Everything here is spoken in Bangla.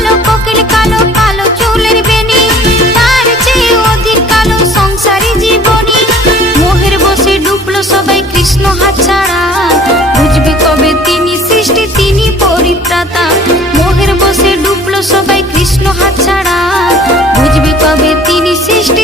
কালো কোকিল কালো, কালো চুলের বেনি, তার চেয়ে অধিক কালো সংসারী জীবনী। মোহের বসে ডুবলো সবাই কৃষ্ণ হাতছাড়া, বুঝবে কবে তিনি সৃষ্টি তিনি পরিত্রাতা। মোহের বসে ডুবলো সবাই কৃষ্ণ হাতছাড়া, বুঝবে কবে তিনি সৃষ্টি